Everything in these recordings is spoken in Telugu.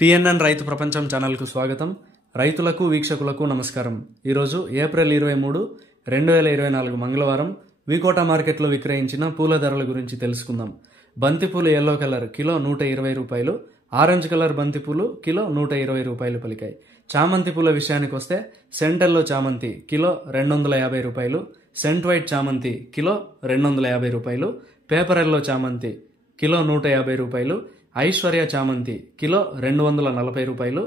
పిఎన్ఎన్ రైతు ప్రపంచం ఛానల్కు స్వాగతం. రైతులకు వీక్షకులకు నమస్కారం. ఈరోజు ఏప్రిల్ 23, 2024 మంగళవారం వికోట మార్కెట్లో విక్రయించిన పూల ధరల గురించి తెలుసుకుందాం. బంతిపూలు ఎల్లో కలర్ కిలో 120 రూపాయలు, ఆరెంజ్ కలర్ బంతిపూలు కిలో 120 రూపాయలు పలికాయి. చామంతి పూల విషయానికి వస్తే సెంటెల్లో చామంతి కిలో 250 రూపాయలు, సెంట్ వైట్ చామంతి కిలో 250 రూపాయలు, పేపర్ ఎల్లో చామంతి కిలో 150 రూపాయలు, ఐశ్వర్య చామంతి కిలో 240 రూపాయలు,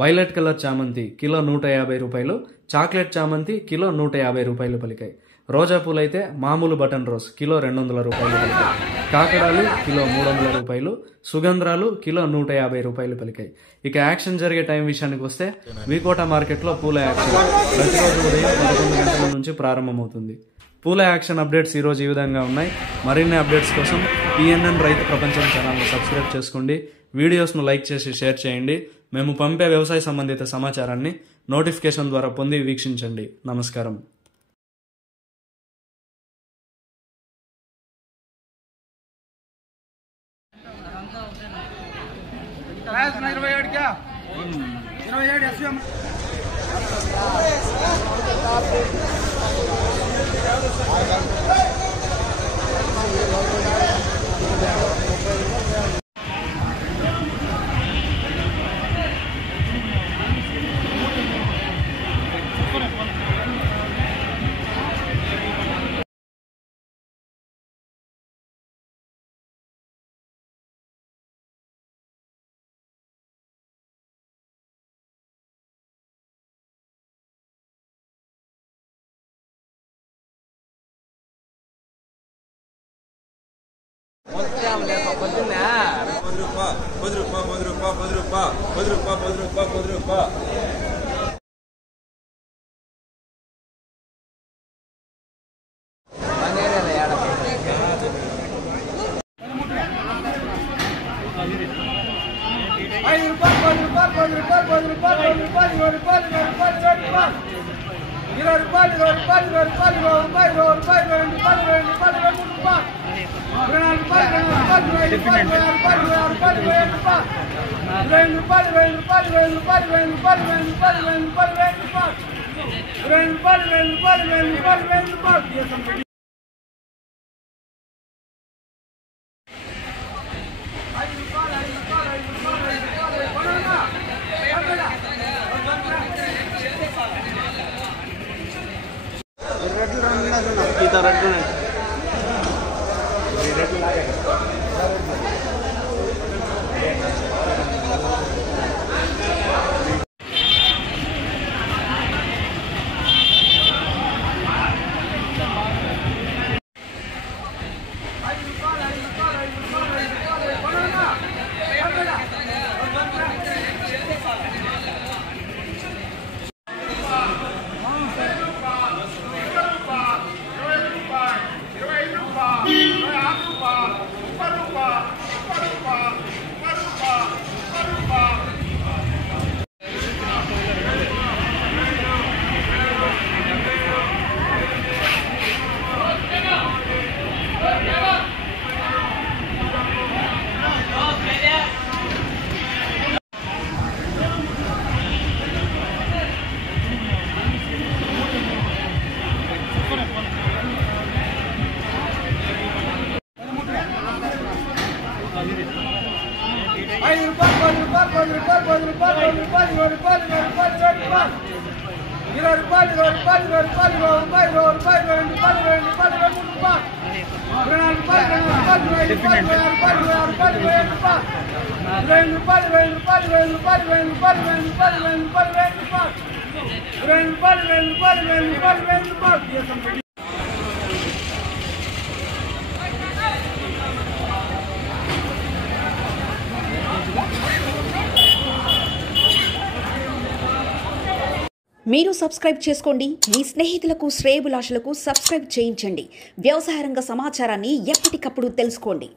వైలెట్ కలర్ చామంతి కిలో 150 రూపాయలు, చాక్లెట్ చామంతి కిలో 150 రూపాయలు పలికాయి. రోజా పూలైతే మామూలు బటన్ రోజ్ కిలో 200 రూపాయలు పలికాయి. కాకడాలు కిలో 300 రూపాయలు, సుగంధ్రాలు కిలో 150 రూపాయలు పలికాయి. ఇక యాక్షన్ జరిగే టైం విషయానికి వస్తే వికోట మార్కెట్లో పూల యాక్షన్ ప్రతిరోజు ఉదయం 11 గంటల నుంచి ప్రారంభమవుతుంది. పూల యాక్షన్ అప్డేట్స్ ఈరోజు ఈ విధంగా ఉన్నాయి. మరిన్ని అప్డేట్స్ కోసం పిఎన్ఎన్ రైతు ప్రపంచం ఛానల్ని సబ్స్క్రైబ్ చేసుకోండి. వీడియోస్ను లైక్ చేసి షేర్ చేయండి. మేము పంపే వ్యవసాయ సంబంధిత సమాచారాన్ని నోటిఫికేషన్ ద్వారా పొంది వీక్షించండి. నమస్కారం. మీరు సబ్స్క్రైబ్ చేసుకోండి. మీ స్నేహితులకు శ్రేయోభిలాషులకు సబ్స్క్రైబ్ చేయించండి. వ్యవసాయ రంగ సమాచారాన్ని ఎప్పటికప్పుడు తెలుసుకోండి.